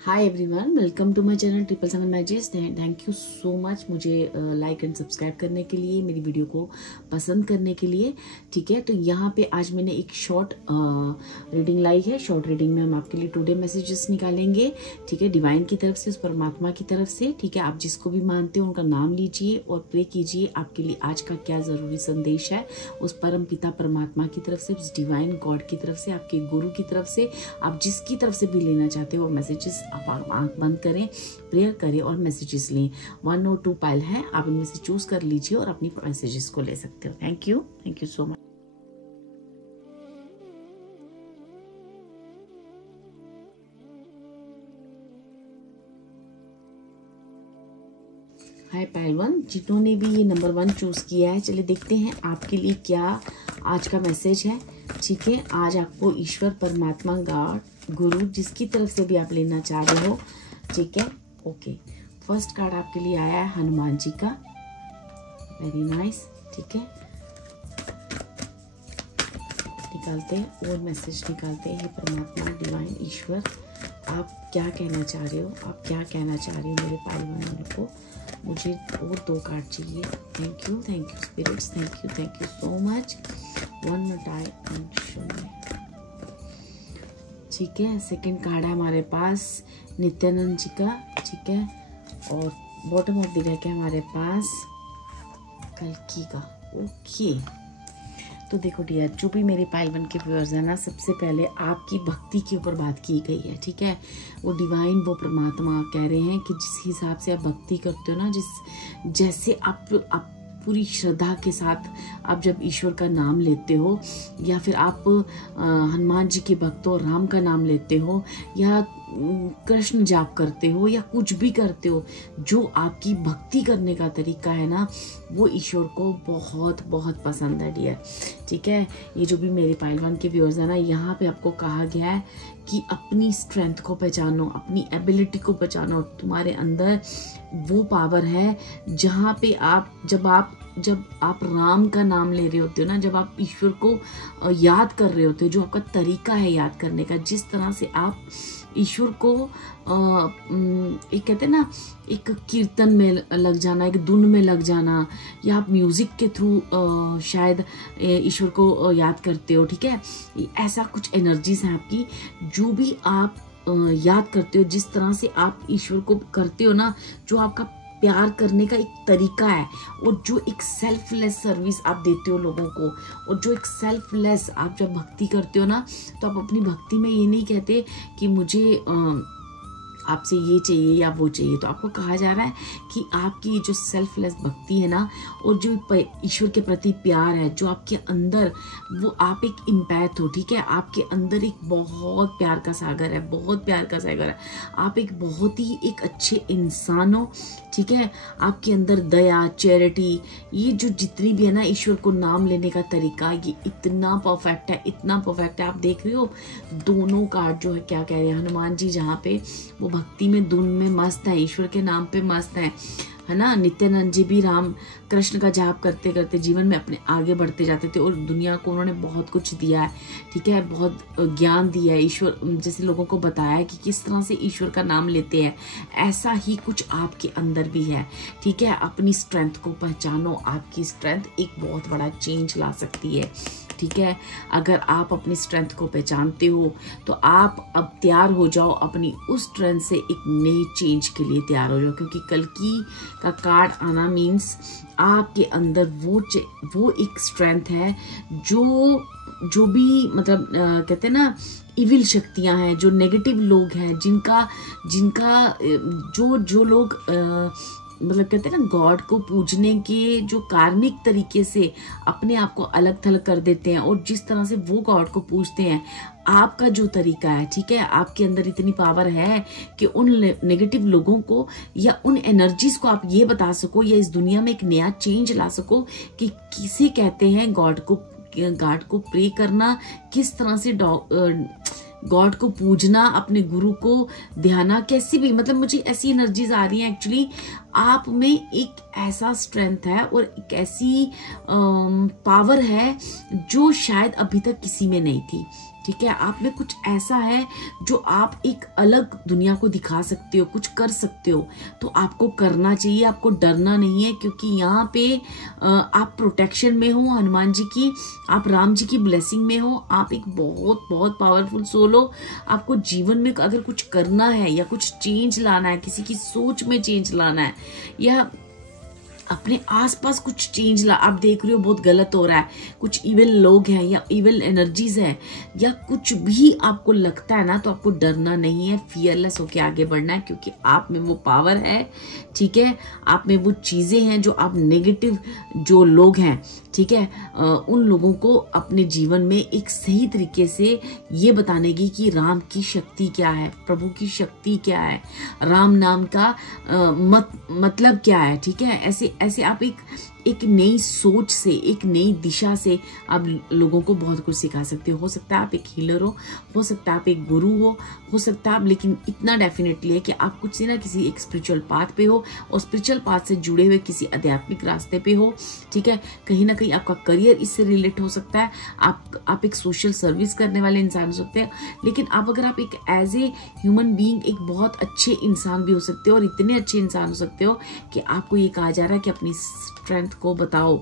Hi everyone, welcome to my channel triple seven magics. Thank you so much मुझे like and subscribe करने के लिए, मेरी video को पसंद करने के लिए। ठीक है, तो यहाँ पे आज मैंने एक शॉर्ट रीडिंग लाई है। शॉर्ट रीडिंग में हम आपके लिए टुडे मैसेजेस निकालेंगे। ठीक है, डिवाइन की तरफ से, उस परमात्मा की तरफ से। ठीक है, आप जिसको भी मानते हो उनका नाम लीजिए और प्रे कीजिए आपके लिए आज का क्या ज़रूरी संदेश है उस परम पिता परमात्मा की तरफ से, उस डिवाइन गॉड की तरफ से, आपके गुरु की तरफ से। आप जिसकी तरफ से भी लेना चाहते हो मैसेजेस, आप आंख बंद करें, प्रेयर करें और मैसेजेस लें। 1 और 2 पाइल हैं, आप इनमें से चूज कर लीजिए और अपनी मैसेजेस को ले सकते हो। Thank you so much. Hi pile 1, जिन्होंने भी ये नंबर 1 चूज किया है, चलिए देखते हैं आपके लिए क्या आज का मैसेज है। ठीक है, आज आपको ईश्वर, परमात्मा, गॉड, गुरु, जिसकी तरफ से भी आप लेना चाह रहे हो। ठीक है, ओके। फर्स्ट कार्ड आपके लिए आया है हनुमान जी का। Very nice. ठीक है, निकालते हैं और मैसेज निकालते हैं। ये परमात्मा, डिवाइन, ईश्वर, आप क्या कहना चाह रहे हो, आप क्या कहना चाह रहे हो मेरे पाइल 1 को। मुझे और 2 कार्ड चाहिए। Thank you spirits, thank you so much. 1 more time and show me। ठीक है, सेकंड कार्ड है हमारे पास नित्यानंद जी का। ठीक है, और बॉटम ऑफ द डेक है हमारे पास कल्कि का। ओके, तो देखो डियर, जो भी मेरे पाइल 1 के व्यूअर्स है ना, सबसे पहले आपकी भक्ति के ऊपर बात की गई है। ठीक है, वो डिवाइन, वो परमात्मा कह रहे हैं कि जिस हिसाब से आप भक्ति करते हो ना, जैसे आप पूरी श्रद्धा के साथ आप जब ईश्वर का नाम लेते हो, या फिर आप हनुमान जी के भक्त हो, राम का नाम लेते हो, या कृष्ण जाप करते हो, या कुछ भी करते हो, जो आपकी भक्ति करने का तरीका है ना, वो ईश्वर को बहुत बहुत पसंद है डियर। ठीक है, ये जो भी मेरे पाइल 1 के व्यूअर्स है ना, यहाँ पे आपको कहा गया है कि अपनी स्ट्रेंथ को पहचानो, अपनी एबिलिटी को पहचानो। तुम्हारे अंदर वो पावर है जहाँ पे जब आप राम का नाम ले रहे होते हो ना, जब आप ईश्वर को याद कर रहे होते हो, जो आपका तरीका है याद करने का, जिस तरह से आप ईश्वर को एक कहते हैं ना, एक कीर्तन में लग जाना, एक धुन में लग जाना, या आप म्यूजिक के थ्रू शायद ईश्वर को याद करते हो। ठीक है, ऐसा कुछ एनर्जीज हैं आपकी, जो भी आप याद करते हो, जिस तरह से आप ईश्वर को करते हो ना, जो आपका प्यार करने का एक तरीका है, और जो एक सेल्फलेस सर्विस आप देते हो लोगों को, और जो एक सेल्फलेस आप जब भक्ति करते हो ना, तो आप अपनी भक्ति में ये नहीं कहते कि मुझे आपसे ये चाहिए या वो चाहिए। तो आपको कहा जा रहा है कि आपकी जो सेल्फलेस भक्ति है ना, और जो ईश्वर के प्रति प्यार है, जो आपके अंदर, वो आप एक इम्पैथ हो। ठीक है, आपके अंदर एक बहुत प्यार का सागर है, बहुत प्यार का सागर है। आप एक बहुत ही एक अच्छे इंसान हो। ठीक है, आपके अंदर दया, चैरिटी, ये जो जितनी भी है ना ईश्वर को नाम लेने का तरीका, ये इतना परफेक्ट है, इतना परफेक्ट है। आप देख रहे हो दोनों कार्ड जो है क्या कह रहे हैं। हनुमान जी जहाँ पे वो भक्ति में, धुन में मस्त है, ईश्वर के नाम पे मस्त है ना। नित्यानंद जी भी राम कृष्ण का जाप करते करते जीवन में अपने आगे बढ़ते जाते थे, और दुनिया को उन्होंने बहुत कुछ दिया है। ठीक है, बहुत ज्ञान दिया है, ईश्वर जैसे लोगों को बताया है कि किस तरह से ईश्वर का नाम लेते हैं। ऐसा ही कुछ आपके अंदर भी है। ठीक है, अपनी स्ट्रेंथ को पहचानो, आपकी स्ट्रेंथ एक बहुत बड़ा चेंज ला सकती है। ठीक है, अगर आप अपनी स्ट्रेंथ को पहचानते हो तो आप अब तैयार हो जाओ, अपनी उस स्ट्रेंथ से एक नई चेंज के लिए तैयार हो जाओ, क्योंकि कल्कि का कार्ड आना मीन्स आपके अंदर वो एक स्ट्रेंथ है, जो भी मतलब कहते हैं ना, इविल शक्तियां हैं, जो नेगेटिव लोग हैं, जिनका जो लोग मतलब कहते हैं ना, गॉड को पूजने के जो कार्मिक तरीके से अपने आप को अलग थलग कर देते हैं, और जिस तरह से वो गॉड को पूजते हैं, आपका जो तरीका है, ठीक है, आपके अंदर इतनी पावर है कि उन नेगेटिव लोगों को या उन एनर्जीज को आप ये बता सको, या इस दुनिया में एक नया चेंज ला सको कि किसे कहते हैं गॉड को प्रे करना, किस तरह से गॉड को पूजना, अपने गुरु को ध्याना, कैसी भी, मतलब मुझे ऐसी एनर्जीज आ रही हैं। एक्चुअली आप में एक ऐसा स्ट्रेंथ है और एक ऐसी पावर है जो शायद अभी तक किसी में नहीं थी। ठीक है, आप में कुछ ऐसा है जो आप एक अलग दुनिया को दिखा सकते हो, कुछ कर सकते हो, तो आपको करना चाहिए, आपको डरना नहीं है, क्योंकि यहाँ पे आप प्रोटेक्शन में हो हनुमान जी की, आप राम जी की ब्लेसिंग में हो, आप एक बहुत बहुत पावरफुल सोल हो। आपको जीवन में अगर कुछ करना है या कुछ चेंज लाना है, किसी की सोच में चेंज लाना है, या अपने आसपास कुछ चेंज ला, आप देख रहे हो बहुत गलत हो रहा है, कुछ इविल लोग हैं या इविल एनर्जीज है या कुछ भी आपको लगता है ना, तो आपको डरना नहीं है, फियरलेस होके आगे बढ़ना है, क्योंकि आप में वो पावर है, ठीक है, आप में वो चीजें हैं जो आप नेगेटिव जो लोग हैं, ठीक है, उन लोगों को अपने जीवन में एक सही तरीके से ये बताने की कि राम की शक्ति क्या है, प्रभु की शक्ति क्या है, राम नाम का मतलब क्या है, ठीक है। ऐसे आप एक नई सोच से, एक नई दिशा से आप लोगों को बहुत कुछ सिखा सकते हो सकता है आप एक हीलर हो सकता है आप एक गुरु हो सकता है आप, लेकिन इतना डेफिनेटली है कि आप कुछ ना किसी एक स्पिरिचुअल पाथ पे हो, और स्पिरिचुअल पाथ से जुड़े हुए किसी आध्यात्मिक रास्ते पे हो, ठीक है। कहीं ना कहीं आपका करियर इससे रिलेट हो सकता है, आप एक सोशल सर्विस करने वाले इंसान हो सकते हैं, लेकिन अगर आप एक एज ए ह्यूमन बीइंग एक बहुत अच्छे इंसान भी हो सकते हो, और इतने अच्छे इंसान हो सकते हो कि आपको ये कहा जा रहा है कि अपनी स्ट्रेंथ को बताओ,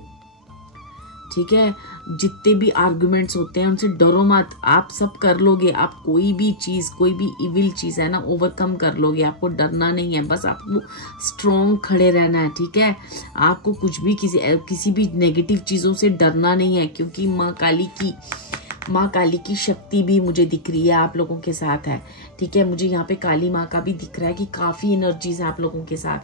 ठीक है। जितने भी आर्गुमेंट्स होते हैं उनसे डरो मत, आप सब कर लोगे, आप कोई भी चीज, कोई भी इविल चीज है ना, ओवरकम कर लोगे, आपको डरना नहीं है, बस आपको स्ट्रॉन्ग खड़े रहना है, ठीक है। आपको कुछ भी किसी भी नेगेटिव चीजों से डरना नहीं है, क्योंकि माँ काली की शक्ति भी मुझे दिख रही है आप लोगों के साथ है, ठीक है। मुझे यहाँ पे काली माँ का भी दिख रहा है कि काफी एनर्जीज है आप लोगों के साथ,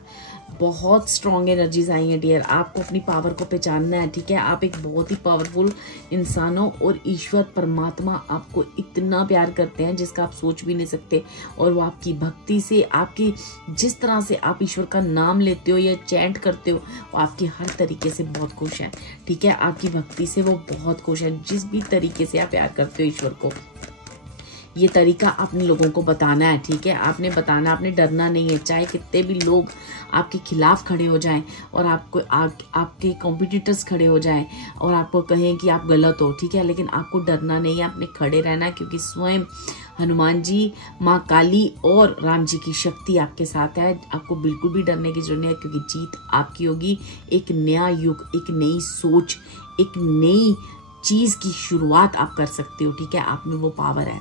बहुत स्ट्रॉन्ग एनर्जीज आई हैं डियर। आपको अपनी पावर को पहचानना है, ठीक है। आप एक बहुत ही पावरफुल इंसान हो, और ईश्वर परमात्मा आपको इतना प्यार करते हैं जिसका आप सोच भी नहीं सकते, और वो आपकी भक्ति से, आपकी जिस तरह से आप ईश्वर का नाम लेते हो या चैंट करते हो, वो आपकी हर तरीके से बहुत खुश है, ठीक है। आपकी भक्ति से वो बहुत खुश है, जिस भी तरीके से आप प्यार करते हो ईश्वर को, ये तरीका अपने लोगों को बताना है, ठीक है। आपने बताना, आपने डरना नहीं है, चाहे कितने भी लोग आपके खिलाफ खड़े हो जाएं, और आपके कॉम्पिटिटर्स खड़े हो जाएं और आपको कहें कि आप गलत हो, ठीक है, लेकिन आपको डरना नहीं है, आपने खड़े रहना है, क्योंकि स्वयं हनुमान जी, माँ काली और राम जी की शक्ति आपके साथ है। आपको बिल्कुल भी डरने की जरूरत नहीं है, क्योंकि जीत आपकी होगी। एक नया युग, एक नई सोच, एक नई चीज की शुरुआत आप कर सकते हो, ठीक है। आप में वो पावर है,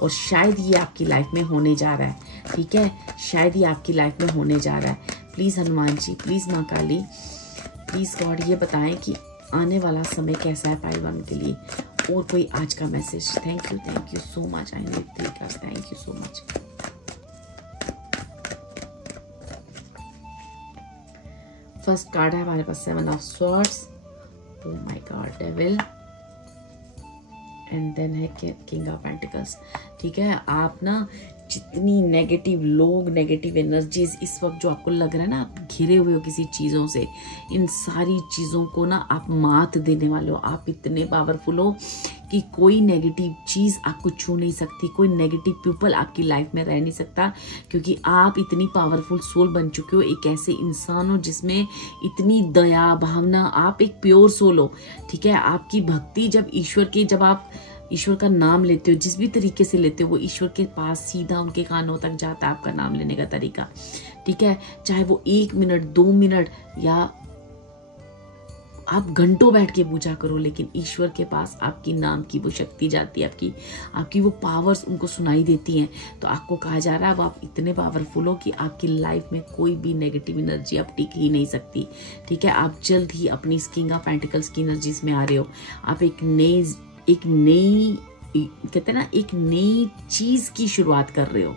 और शायद ये आपकी लाइफ में होने जा रहा है, ठीक है, शायद ये आपकी लाइफ में होने जा रहा है। प्लीज हनुमान जी, प्लीज माँ काली, प्लीज गॉड ये बताएं कि आने वाला समय कैसा है पहलवान के लिए। और कोई आज का message. Thank you so much. I need 3 cards, thank you so much. First card है हमारे पास 7 of swords, oh my god, devil, and then है किंग ऑफ पेंटिकल्स, ठीक है। आप ना जितनी नेगेटिव लोग, नेगेटिव एनर्जीज इस वक्त जो आपको लग रहा है ना, आप घिरे हुए हो किसी चीज़ों से, इन सारी चीज़ों को ना आप मात देने वाले हो। आप इतने पावरफुल हो कि कोई नेगेटिव चीज़ आपको छू नहीं सकती, कोई नेगेटिव पीपल आपकी लाइफ में रह नहीं सकता, क्योंकि आप इतनी पावरफुल सोल बन चुके हो, एक ऐसे इंसान हो जिसमें इतनी दया भावना, आप एक प्योर सोल हो, ठीक है। आपकी भक्ति जब आप ईश्वर का नाम लेते हो, जिस भी तरीके से लेते हो, वो ईश्वर के पास सीधा उनके कानों तक जाता है आपका नाम लेने का तरीका, ठीक है। चाहे वो 1 मिनट 2 मिनट या आप घंटों बैठ के पूजा करो, लेकिन ईश्वर के पास आपकी नाम की वो शक्ति जाती है, आपकी वो पावर्स उनको सुनाई देती हैं। तो आपको कहा जा रहा है वो आप इतने पावरफुल हो कि आपकी लाइफ में कोई भी नेगेटिव एनर्जी अब टिक ही नहीं सकती, ठीक है। आप जल्द ही अपनी किंग ऑफ पेंटिकल्स की एनर्जीज में आ रहे हो। आप एक नई कहते हैं ना, एक नई चीज की शुरुआत कर रहे हो,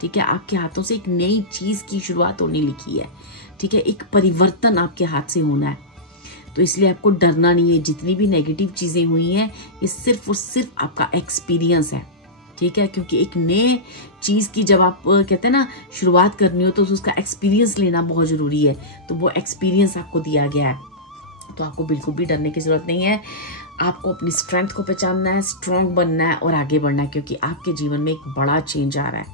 ठीक है। आपके हाथों से एक नई चीज की शुरुआत होने लिखी है, ठीक है। एक परिवर्तन आपके हाथ से होना है, तो इसलिए आपको डरना नहीं है। जितनी भी नेगेटिव चीजें हुई हैं, ये सिर्फ और सिर्फ आपका एक्सपीरियंस है, ठीक है। क्योंकि एक नए चीज की जब आप कहते हैं ना शुरुआत करनी हो, तो उसका एक्सपीरियंस लेना बहुत जरूरी है। तो वो एक्सपीरियंस आपको दिया गया है, तो आपको बिल्कुल भी डरने की जरूरत नहीं है। आपको अपनी स्ट्रेंथ को पहचानना है, स्ट्रांग बनना है और आगे बढ़ना है, क्योंकि आपके जीवन में एक बड़ा चेंज आ रहा है,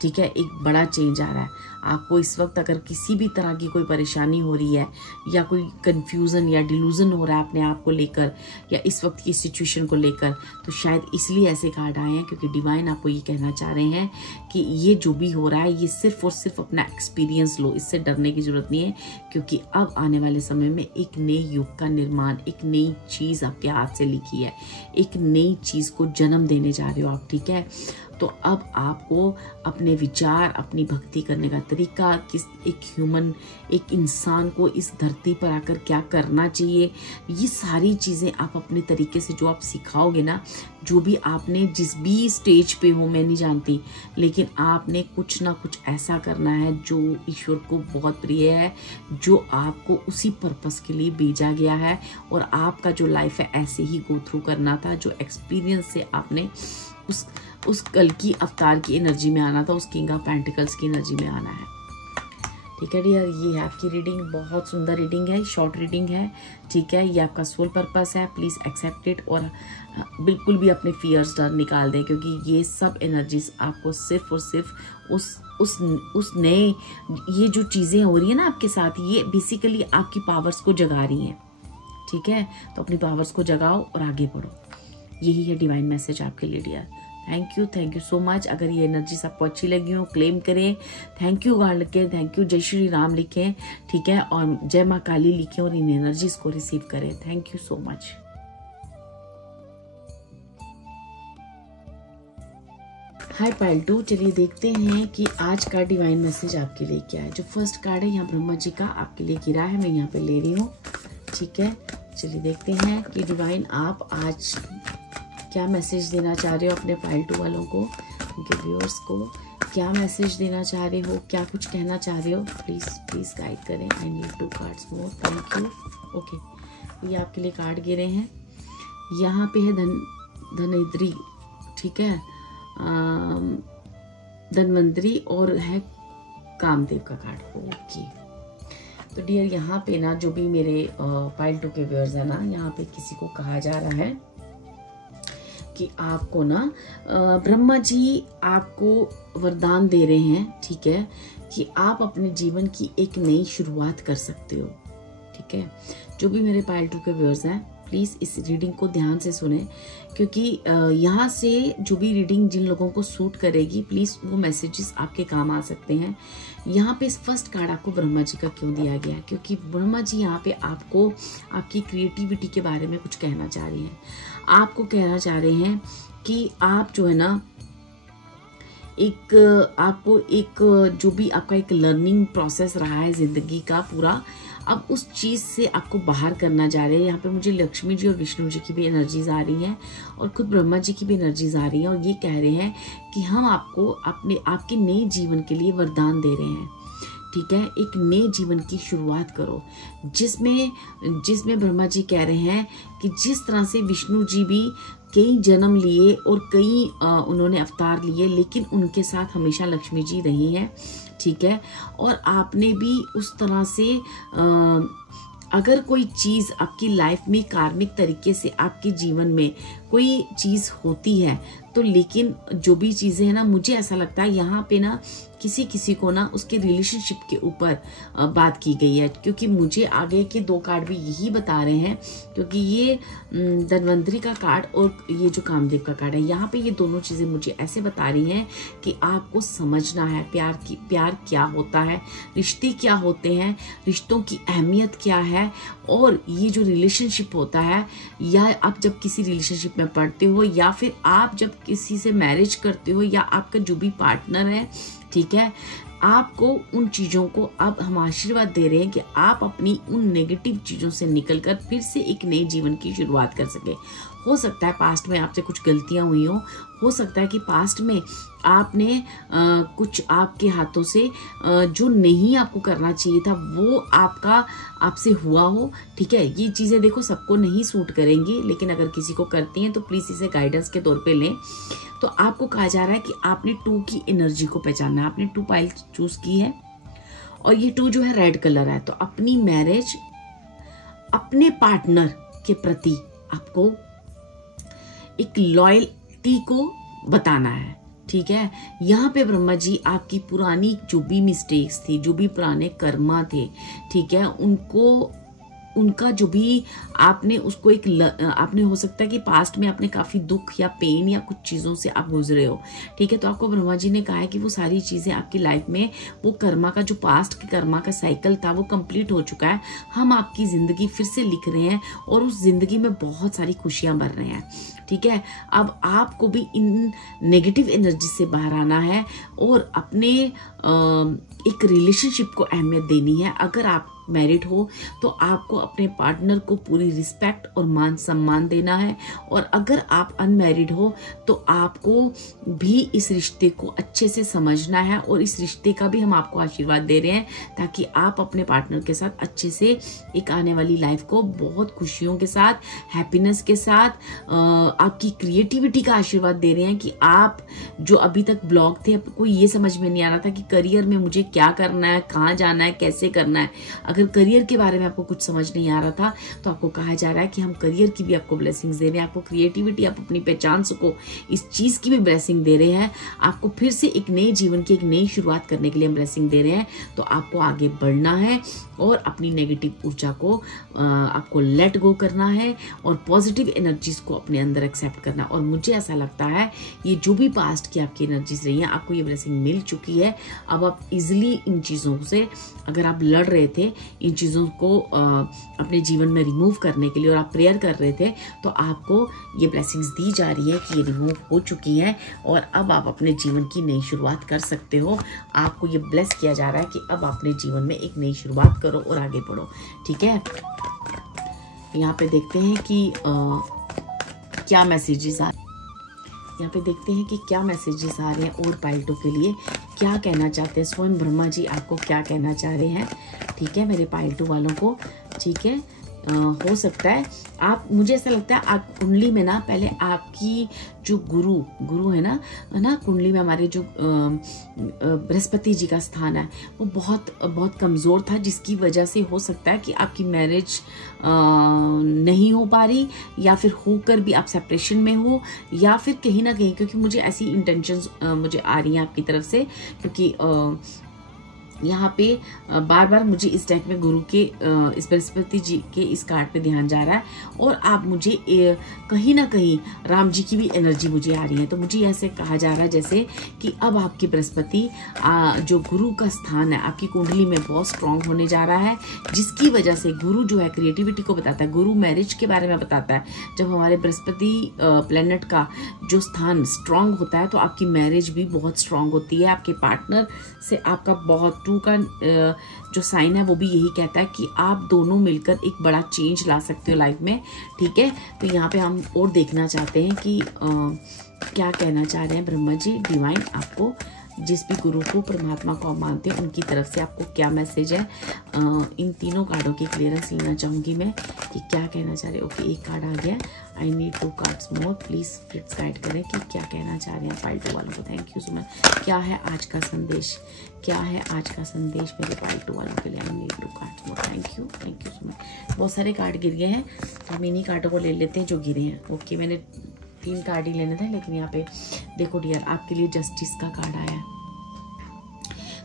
ठीक है, एक बड़ा चेंज आ रहा है आपको। इस वक्त अगर किसी भी तरह की कोई परेशानी हो रही है या कोई कंफ्यूजन या डिलूजन हो रहा है अपने आप को लेकर या इस वक्त की सिचुएशन को लेकर, तो शायद इसलिए ऐसे कार्ड आए हैं, क्योंकि डिवाइन आपको ये कहना चाह रहे हैं कि ये जो भी हो रहा है ये सिर्फ और सिर्फ अपना एक्सपीरियंस लो, इससे डरने की जरूरत नहीं है, क्योंकि अब आने वाले समय में एक नए युग का निर्माण, एक नई चीज आपके हाथ से लिखी है, एक नई चीज को जन्म देने जा रहे हो आप, ठीक है। तो अब आपको अपने विचार, अपनी भक्ति करने का तरीका, किस एक ह्यूमन, एक इंसान को इस धरती पर आकर क्या करना चाहिए, ये सारी चीज़ें आप अपने तरीके से जो आप सिखाओगे ना, जो भी आपने जिस भी स्टेज पे हो मैं नहीं जानती, लेकिन आपने कुछ ना कुछ ऐसा करना है जो ईश्वर को बहुत प्रिय है, जो आपको उसी पर्पस के लिए भेजा गया है, और आपका जो लाइफ है ऐसे ही गो थ्रू करना था, जो एक्सपीरियंस से आपने उस कल की अवतार की एनर्जी में आना था, उस किंग ऑफ पेंटिकल्स की एनर्जी में आना है, ठीक है डियर। ये है आपकी रीडिंग, बहुत सुंदर रीडिंग है, शॉर्ट रीडिंग है, ठीक है। ये आपका सोल पर्पस है, प्लीज़ एक्सेप्ट इट, और बिल्कुल भी अपने फियर्स डर निकाल दें, क्योंकि ये सब एनर्जीज आपको सिर्फ और सिर्फ उस नए, ये जो चीज़ें हो रही है ना आपके साथ, ये बेसिकली आपकी पावर्स को जगा रही हैं, ठीक है। तो अपनी पावर्स को जगाओ और आगे बढ़ो, यही है डिवाइन मैसेज आपके लिए dear. Thank you so much. अगर ये एनर्जीज आपको अच्छी लगी हो, क्लेम करें, थैंक यू गॉड लिखें, थैंक यू जय श्री राम लिखें, ठीक है, और जय माँ काली लिखें, और इन एनर्जीज को रिसीव करें। Thank you so much. Hi pile 2, चलिए देखते हैं कि आज का डिवाइन मैसेज आपके लिए क्या है। जो फर्स्ट कार्ड है यहाँ ब्रह्मा जी का आपके लिए गिरा है, मैं यहाँ पे ले रही हूँ, ठीक है। चलिए देखते हैं कि डिवाइन आप आज क्या मैसेज देना चाह रहे हो अपने पाइल 2 वालों को, उनके व्यूअर्स को क्या मैसेज देना चाह रहे हो, क्या कुछ कहना चाह रहे हो, प्लीज गाइड करें। आई need 2 cards more, thank you. Okay, ये आपके लिए कार्ड गिरे हैं। यहाँ पे है धनेद्री, ठीक है, धनवंतरी, और है कामदेव का कार्ड। ओके, तो डियर यहाँ पे ना जो भी मेरे पाइल 2 के व्यूअर्स है ना, यहाँ पे किसी को कहा जा रहा है कि आपको ना ब्रह्मा जी आपको वरदान दे रहे हैं, ठीक है, कि आप अपने जीवन की एक नई शुरुआत कर सकते हो, ठीक है। जो भी मेरे पाइल 2 के व्यूअर्स हैं, प्लीज़ इस रीडिंग को ध्यान से सुने, क्योंकि यहाँ से जो भी रीडिंग जिन लोगों को सूट करेगी, प्लीज़ वो मैसेजेस आपके काम आ सकते हैं। यहाँ पे इस फर्स्ट कार्ड आपको ब्रह्मा जी का क्यों दिया गया है, क्योंकि ब्रह्मा जी यहाँ पे आपको आपकी क्रिएटिविटी के बारे में कुछ कहना चाह रहे हैं। आपको कहना चाह रहे हैं कि आप जो है ना, आपको जो भी आपका एक लर्निंग प्रोसेस रहा है जिंदगी का पूरा, अब उस चीज़ से आपको बाहर करना जा रहे हैं। यहाँ पे मुझे लक्ष्मी जी और विष्णु जी की भी एनर्जीज आ रही हैं, और खुद ब्रह्मा जी की भी एनर्जीज आ रही हैं, और ये कह रहे हैं कि हम आपको आपके नए जीवन के लिए वरदान दे रहे हैं, ठीक है। एक नए जीवन की शुरुआत करो, जिसमें ब्रह्मा जी कह रहे हैं कि जिस तरह से विष्णु जी भी कई जन्म लिए और कई उन्होंने अवतार लिए, लेकिन उनके साथ हमेशा लक्ष्मी जी रही हैं, ठीक है। और आपने भी उस तरह से अगर कोई चीज़ आपकी लाइफ में कार्मिक तरीके से आपके जीवन में कोई चीज़ होती है, तो लेकिन जो भी चीज़ें हैं ना, मुझे ऐसा लगता है यहाँ पे ना किसी को ना उसके रिलेशनशिप के ऊपर बात की गई है, क्योंकि मुझे आगे के 2 कार्ड भी यही बता रहे हैं, क्योंकि ये धनवंतरी का कार्ड और ये जो कामदेव का कार्ड है, यहाँ पे ये दोनों चीज़ें मुझे ऐसे बता रही हैं कि आपको समझना है प्यार क्या होता है, रिश्ते क्या होते हैं, रिश्तों की अहमियत क्या है, और ये जो रिलेशनशिप होता है, या आप जब किसी रिलेशनशिप में पढ़ते हो, या फिर आप जब किसी से मैरिज करते हो, या आपका जो भी पार्टनर है, ठीक है, आपको उन चीज़ों को अब हम आशीर्वाद दे रहे हैं कि आप अपनी उन नेगेटिव चीज़ों से निकलकर फिर से एक नए जीवन की शुरुआत कर सके। हो सकता है पास्ट में आपसे कुछ गलतियां हुई हो सकता है कि पास्ट में आपने कुछ आपके हाथों से जो नहीं आपको करना चाहिए था वो आपसे हुआ हो, ठीक है। ये चीज़ें देखो सबको नहीं सूट करेंगी, लेकिन अगर किसी को करती हैं तो प्लीज़ इसे गाइडेंस के तौर पे लें। तो आपको कहा जा रहा है कि आपने 2 की एनर्जी को पहचानना है। आपने 2 पाइल चूज की है, और ये 2 जो है रेड कलर है। तो अपनी मैरिज, अपने पार्टनर के प्रति आपको एक लॉयल्टी को बताना है, ठीक है। यहाँ पे ब्रह्मा जी आपकी पुरानी जो भी मिस्टेक्स थी, जो भी पुराने कर्मा थे, ठीक है, उनका जो भी आपने उसको आपने हो सकता है कि पास्ट में आपने काफी दुख या पेन या कुछ चीजों से आप गुजरे हो, ठीक है। तो आपको ब्रह्मा जी ने कहा है कि वो सारी चीजें आपकी लाइफ में, वो कर्मा का जो पास्ट के कर्मा का साइकिल था वो कंप्लीट हो चुका है। हम आपकी जिंदगी फिर से लिख रहे हैं और उस जिंदगी में बहुत सारी खुशियां भर रहे हैं, ठीक है। अब आपको भी इन नेगेटिव एनर्जी से बाहर आना है और अपने एक रिलेशनशिप को अहमियत देनी है। अगर आप मैरिड हो तो आपको अपने पार्टनर को पूरी रिस्पेक्ट और मान सम्मान देना है, और अगर आप अनमैरिड हो तो आपको भी इस रिश्ते को अच्छे से समझना है, और इस रिश्ते का भी हम आपको आशीर्वाद दे रहे हैं ताकि आप अपने पार्टनर के साथ अच्छे से एक आने वाली लाइफ को बहुत खुशियों के साथ, हैप्पीनेस के साथ, आपकी क्रिएटिविटी का आशीर्वाद दे रहे हैं कि आप जो अभी तक ब्लॉक थे, आपको ये समझ में नहीं आ रहा था कि करियर में मुझे क्या करना है, कहाँ जाना है, कैसे करना है। अगर करियर के बारे में आपको कुछ समझ नहीं आ रहा था तो आपको कहा जा रहा है कि हम करियर की भी आपको ब्लेसिंग्स दे रहे हैं, आपको क्रिएटिविटी, आप अपनी पहचान सको, इस चीज की भी ब्लेसिंग दे रहे हैं। आपको फिर से एक नए जीवन की एक नई शुरुआत करने के लिए हम ब्लेसिंग दे रहे हैं। तो आपको आगे बढ़ना है और अपनी नेगेटिव ऊर्जा को आपको लेट गो करना है और पॉजिटिव एनर्जीज को अपने अंदर एक्सेप्ट करना। और मुझे ऐसा लगता है ये जो भी पास्ट की आपकी एनर्जीज रही हैं, आपको ये ब्लेसिंग मिल चुकी है। अब आप इजिली इन चीजों से, अगर आप लड़ रहे थे इन चीजों को अपने जीवन में रिमूव करने के लिए और आप प्रेयर कर रहे थे, तो आपको ये ब्लेसिंग्स दी जा रही है कि ये रिमूव हो चुकी है और अब आप अपने जीवन की नई शुरुआत कर सकते हो। आपको ये ब्लेस किया जा रहा है कि अब अपने जीवन में एक नई शुरुआत करो और आगे बढ़ो, ठीक है। यहाँ पे देखते हैं कि क्या मैसेजेस आ यहाँ पे देखते हैं कि क्या मैसेजेस आ रहे हैं और पाइल्टो के लिए क्या कहना चाहते हैं स्वयं ब्रह्मा जी, आपको क्या कहना चाह रहे हैं, ठीक है, मेरे पाइल्टो वालों को, ठीक है। हो सकता है आप, मुझे ऐसा लगता है आप कुंडली में ना, पहले आपकी जो गुरु है ना कुंडली में हमारे जो बृहस्पति जी का स्थान है वो बहुत कमजोर था, जिसकी वजह से हो सकता है कि आपकी मैरिज नहीं हो पा रही, या फिर होकर भी आप सेपरेशन में हो, या फिर कहीं ना कहीं, क्योंकि मुझे ऐसी इंटेंशंस मुझे आ रही हैं आपकी तरफ से, क्योंकि यहाँ पे बार बार मुझे इस डेक में गुरु के इस बृहस्पति जी के इस कार्ड पे ध्यान जा रहा है, और आप मुझे कहीं ना कहीं राम जी की भी एनर्जी मुझे आ रही है। तो मुझे ऐसे कहा जा रहा है जैसे कि अब आपकी बृहस्पति जो गुरु का स्थान है आपकी कुंडली में बहुत स्ट्रांग होने जा रहा है, जिसकी वजह से गुरु जो है क्रिएटिविटी को बताता है, गुरु मैरिज के बारे में बताता है। जब हमारे बृहस्पति प्लेनेट का जो स्थान स्ट्रांग होता है तो आपकी मैरिज भी बहुत स्ट्रांग होती है। आपके पार्टनर से आपका बहुत, टू का जो साइन है वो भी यही कहता है कि आप दोनों मिलकर एक बड़ा चेंज ला सकते हो लाइफ में, ठीक है। तो यहाँ पे हम और देखना चाहते हैं कि क्या कहना चाह रहे हैं ब्रह्मा जी, डिवाइन, आपको जिस भी गुरु को, परमात्मा को आप मानते हैं, उनकी तरफ से आपको क्या मैसेज है। इन तीनों कार्डों की क्लियरेंस लेना चाहूंगी मैं कि क्या कहना चाह रहे हैं। ओके, एक कार्ड आ गया, I need 2 cards more, please spirits guide करें कि क्या कहना चाह रहे हैं पाइल्टो वालों को। Thank you so much. क्या है आज का संदेश, क्या है आज का संदेश मेरे पाइल्टो वालों के लिए। आई need 2 cards more, thank you so much. बहुत सारे कार्ड गिर गए हैं तो हम इन्हीं कार्डों को ले लेते हैं जो गिरे हैं। ओके, मैंने 3 कार्ड ही लेने थे, लेकिन यहाँ पे देखो डियर, आपके लिए जस्टिस का कार्ड आया है।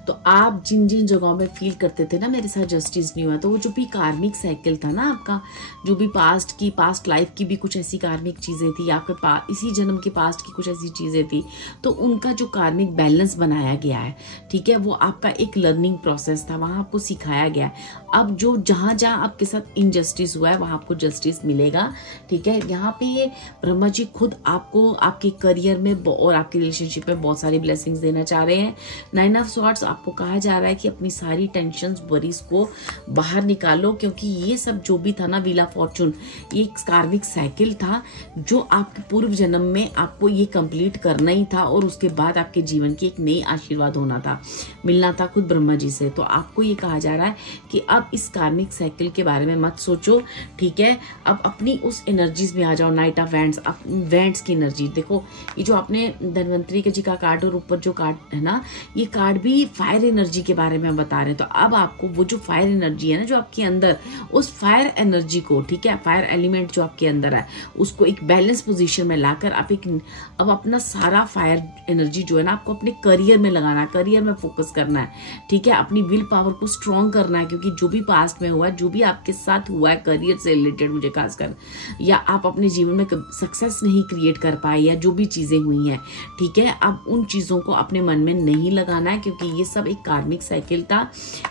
तो आप जिन जिन जगहों में फील करते थे ना मेरे साथ जस्टिस नहीं हुआ, तो वो जो भी कार्मिक साइकिल था ना आपका, जो भी पास्ट लाइफ की भी कुछ ऐसी कार्मिक चीजें थी, आपके इसी जन्म के पास्ट की कुछ ऐसी चीजें थी, तो उनका जो कार्मिक बैलेंस बनाया गया है, ठीक है, वो आपका एक लर्निंग प्रोसेस था, वहां आपको सिखाया गया है। अब जो जहां आपके साथ इनजस्टिस हुआ है वहां आपको जस्टिस मिलेगा, ठीक है। यहाँ पे ब्रह्मा जी खुद आपको आपके करियर में और आपके रिलेशनशिप में बहुत सारी ब्लेसिंग्स देना चाह रहे हैं। 9 ऑफ स्वॉर्ड्स, आपको कहा जा रहा है कि अपनी सारी टेंशन्स, वरीज को बाहर निकालो, क्योंकि ये सब जो भी था ना, व्हील ऑफ फॉर्चून, ये एक कार्मिक साइकिल था जो आपके पूर्व जन्म में आपको ये कंप्लीट करना ही था, और उसके बाद आपके जीवन की एक नई आशीर्वाद होना था, मिलना था खुद ब्रह्मा जी से। तो आपको ये कहा जा रहा है कि अब इस कार्मिक साइकिल के बारे में मत सोचो, ठीक है। अब अपनी उस एनर्जीज में आ जाओ, नाइट ऑफ वैंड्स, वैंड्स की एनर्जी देखो, ये जो आपने धनवंतरी के जी का कार्ड और ऊपर जो कार्ड है ना, ये कार्ड भी फायर एनर्जी के बारे में हम बता रहे हैं। तो अब आपको वो जो फायर एनर्जी है ना जो आपके अंदर, उस फायर एनर्जी को, ठीक है, फायर एलिमेंट जो आपके अंदर है उसको एक बैलेंस पोजीशन में लाकर आप अब अपना सारा फायर एनर्जी जो है ना आपको अपने करियर में लगाना है, करियर में फोकस करना है, ठीक है, अपनी विल पावर को स्ट्रॉन्ग करना है। क्योंकि जो भी पास्ट में हुआ है, जो भी आपके साथ हुआ है करियर से रिलेटेड मुझे खासकर, या आप अपने जीवन में सक्सेस नहीं क्रिएट कर पाए या जो भी चीजें हुई हैं, ठीक है, अब उन चीजों को अपने मन में नहीं लगाना है क्योंकि ये सब एक कार्मिक साइकिल था।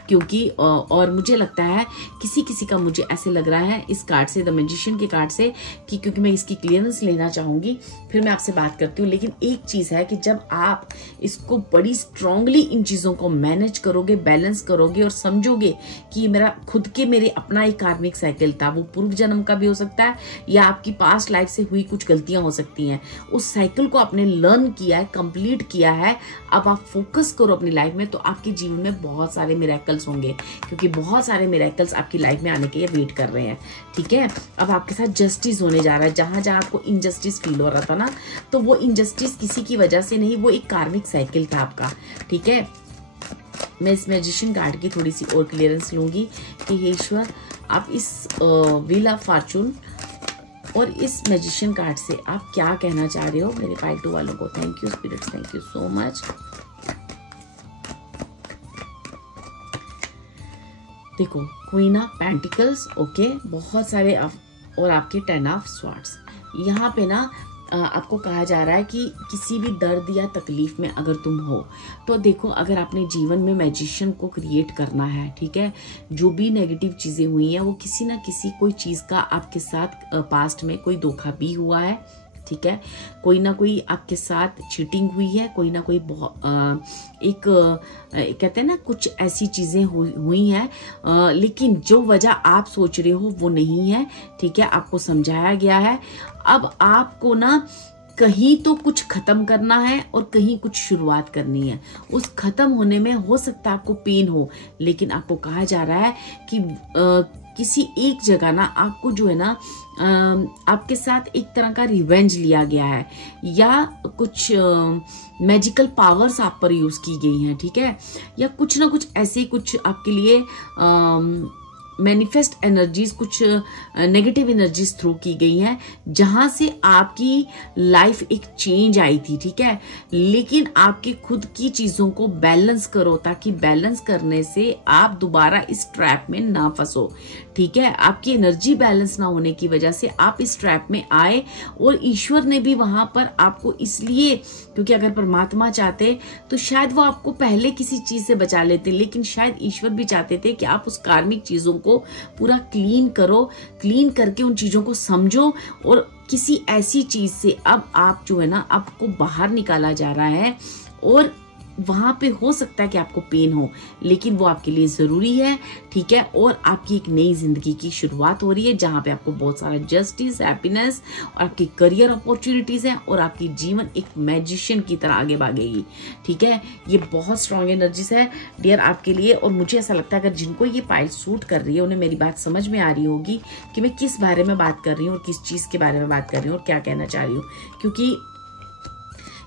क्योंकि और मुझे लगता है किसी का मुझे ऐसे लग रहा है इस कार्ड से, द मैजिशियन के कार्ड से, कि क्योंकि मैं इसकी क्लियरेंस लेना चाहूंगी फिर मैं आपसे बात करती हूँ। लेकिन एक चीज है कि जब आप इसको बड़ी स्ट्रांगली इन चीजों को मैनेज करोगे, बैलेंस करोगे और समझोगे कि मेरा खुद के मेरे अपना एक कार्मिक साइकिल था, वो पूर्व जन्म का भी हो सकता है या आपकी पास्ट लाइफ से हुई कुछ गलतियां हो सकती हैं, उस साइकिल को आपने लर्न किया है, कंप्लीट किया है, अब आप फोकस करो अपनी लाइफ में, तो आपके जीवन में बहुत सारे मिरेकल्स होंगे। क्योंकि बहुत सारे मिरेकल्स आपकी लाइफ में आने के लिए वेट कर रहे हैं, ठीक है। अब आपके साथ जस्टिस होने जा रहा है। जहां जहां आपको इनजस्टिस फील हो रहा था ना, तो वो इनजस्टिस किसी की वजह से नहीं, वो एक कार्मिक साइकिल था आपका, ठीक है। मैं इस मैजिशियन कार्ड की थोड़ी सी और क्लियरेंस लूंगी कि हे ईश्वर, आप इस व्हील ऑफ फॉर्चून और इस मैजिशियन कार्ड से आप क्या कहना चाह रहे हो मेरे पाइल 2 वालों को। Thank you spirits, thank you so much. देखो, क्वीन ऑफ पेंटिकल्स, ओके, बहुत सारे और आपके 10 ऑफ स्वॉर्ड्स। यहाँ पे ना आपको कहा जा रहा है कि किसी भी दर्द या तकलीफ में अगर तुम हो तो देखो, अगर आपने जीवन में मैजिशियन को क्रिएट करना है, ठीक है, जो भी नेगेटिव चीजें हुई हैं वो किसी ना किसी कोई चीज का आपके साथ पास्ट में कोई धोखा भी हुआ है, ठीक है, कोई ना कोई आपके साथ चीटिंग हुई है, कोई ना कोई कहते हैं ना कुछ ऐसी चीजें हुई हैं, लेकिन जो वजह आप सोच रहे हो वो नहीं है, ठीक है, आपको समझाया गया है। अब आपको ना कहीं तो कुछ खत्म करना है और कहीं कुछ शुरुआत करनी है। उस खत्म होने में हो सकता है आपको पेन हो, लेकिन आपको कहा जा रहा है कि किसी एक जगह ना आपको जो है ना आपके साथ एक तरह का रिवेंज लिया गया है या कुछ मैजिकल पावर्स आप पर यूज की गई हैं, ठीक है, या कुछ ना कुछ ऐसे कुछ आपके लिए मैनिफेस्ट एनर्जीज, कुछ नेगेटिव एनर्जीज थ्रू की गई हैं जहां से आपकी लाइफ एक चेंज आई थी, ठीक है। लेकिन आपके खुद की चीजों को बैलेंस करो ताकि बैलेंस करने से आप दोबारा इस ट्रैप में ना फंसो, ठीक है। आपकी एनर्जी बैलेंस ना होने की वजह से आप इस ट्रैप में आए और ईश्वर ने भी वहां पर आपको इसलिए, क्योंकि अगर परमात्मा चाहते तो शायद वो आपको पहले किसी चीज से बचा लेते, लेकिन शायद ईश्वर भी चाहते थे कि आप उस कार्मिक चीजों को पूरा क्लीन करो, क्लीन करके उन चीजों को समझो और किसी ऐसी चीज से अब आप जो है ना आपको बाहर निकाला जा रहा है। और वहां पे हो सकता है कि आपको पेन हो, लेकिन वो आपके लिए जरूरी है, ठीक है। और आपकी एक नई जिंदगी की शुरुआत हो रही है जहां पे आपको बहुत सारा जस्टिस, हैप्पीनेस और आपकी करियर अपॉर्चुनिटीज हैं और आपकी जीवन एक मैजिशियन की तरह आगे भागेगी, ठीक है। ये बहुत स्ट्रॉन्ग एनर्जीज है डियर आपके लिए। और मुझे ऐसा लगता है अगर जिनको ये पाइल सूट कर रही है उन्हें मेरी बात समझ में आ रही होगी कि मैं किस बारे में बात कर रही हूँ और किस चीज के बारे में बात कर रही हूँ और क्या कहना चाह रही हूँ। क्योंकि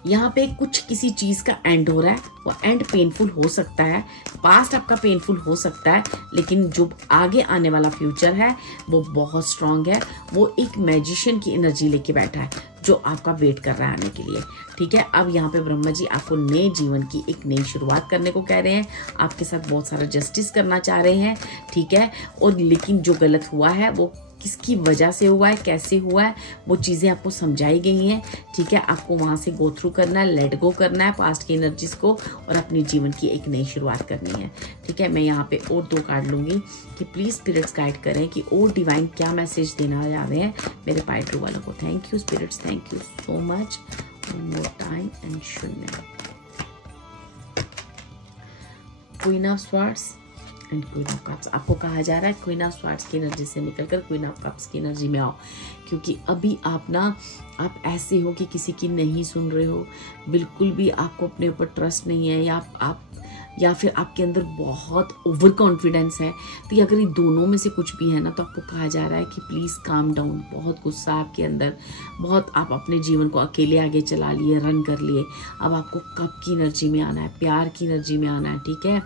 यहाँ पे कुछ किसी चीज का एंड हो रहा है, वो एंड पेनफुल हो सकता है, पास्ट आपका पेनफुल हो सकता है, लेकिन जो आगे आने वाला फ्यूचर है वो बहुत स्ट्रांग है। वो एक मैजिशियन की एनर्जी लेके बैठा है जो आपका वेट कर रहा है आने के लिए, ठीक है। अब यहाँ पे ब्रह्मा जी आपको नए जीवन की एक नई शुरुआत करने को कह रहे हैं, आपके साथ बहुत सारा जस्टिस करना चाह रहे हैं, ठीक है। और लेकिन जो गलत हुआ है वो किसकी वजह से हुआ है, कैसे हुआ है, वो चीजें आपको समझाई गई हैं, ठीक है। आपको वहां से गो थ्रू करना है, लेट गो करना है पास्ट की एनर्जीज को और अपने जीवन की एक नई शुरुआत करनी है, ठीक है। मैं यहाँ पे और 2 कार्ड लूंगी कि प्लीज स्पिरिट्स गाइड करें कि और डिवाइन क्या मैसेज देना जा रहे हैं मेरे पाइल 2 वालों को। Thank you spirits, thank you so much. One more time and शून्य। Queen of swords and queen of cups. आपको कहा जा रहा है क्वीन ऑफ स्वॉर्ड्स की एनर्जी से निकलकर क्वीन ऑफ कप्स की एनर्जी में आओ, क्योंकि अभी आप ऐसे हो कि किसी की नहीं सुन रहे हो, बिल्कुल भी आपको अपने ऊपर ट्रस्ट नहीं है, या आप या फिर आपके अंदर बहुत ओवर कॉन्फिडेंस है। तो अगर ये दोनों में से कुछ भी है ना, तो आपको कहा जा रहा है कि प्लीज़ काम डाउन। बहुत गुस्सा आपके अंदर, बहुत आप अपने जीवन को अकेले आगे चला लिए, रन कर लिए। अब आपको कब की एनर्जी में आना है, प्यार की एनर्जी में आना है, ठीक है।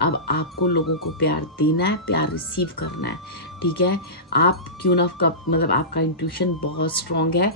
अब आपको लोगों को प्यार देना है, प्यार रिसीव करना है, ठीक है। आप क्यों ना कब मतलब आपका इंट्यूशन बहुत स्ट्रांग है,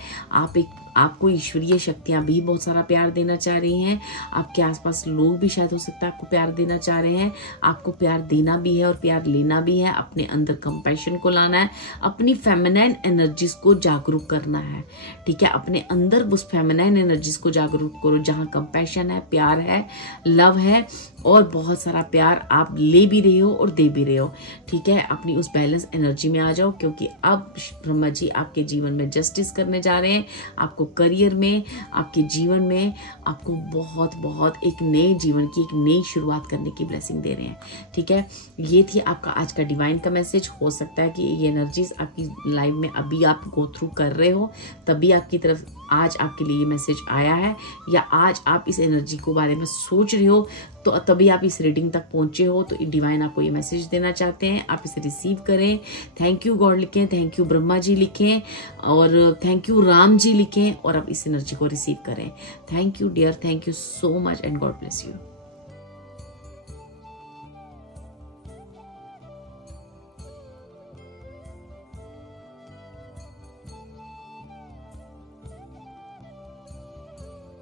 आपको ईश्वरीय शक्तियां भी बहुत सारा प्यार देना चाह रही हैं। आपके आसपास लोग भी शायद हो सकता है आपको प्यार देना चाह रहे हैं। आपको प्यार देना भी है और प्यार लेना भी है। अपने अंदर कंपैशन को लाना है, अपनी फेमिनाइन एनर्जीज को जागरूक करना है, ठीक है। अपने अंदर उस फेमिनाइन एनर्जीज को जागरूक करो जहाँ कंपैशन है, प्यार है, लव है और बहुत सारा प्यार आप ले भी रहे हो और दे भी रहे हो, ठीक है। अपनी उस बैलेंस एनर्जी में आ जाओ, क्योंकि अब ब्रह्मा जी आपके जीवन में जस्टिस करने जा रहे हैं। आपको करियर में, आपके जीवन में आपको बहुत बहुत एक नए जीवन की एक नई शुरुआत करने की ब्लेसिंग दे रहे हैं, ठीक है। ये थी आपका आज का डिवाइन का मैसेज। हो सकता है कि ये एनर्जीज आपकी लाइफ में अभी आप गो थ्रू कर रहे हो, तभी आपकी तरफ आज आपके लिए ये मैसेज आया है, या आज आप इस एनर्जी को बारे में सोच रहे हो तो तभी आप इस रीडिंग तक पहुंचे हो। तो डिवाइन आपको ये मैसेज देना चाहते हैं, आप इसे रिसीव करें। थैंक यू गॉड लिखें, थैंक यू ब्रह्मा जी लिखें और थैंक यू राम जी लिखें और आप इस एनर्जी को रिसीव करें। Thank you dear, thank you so much and god bless you.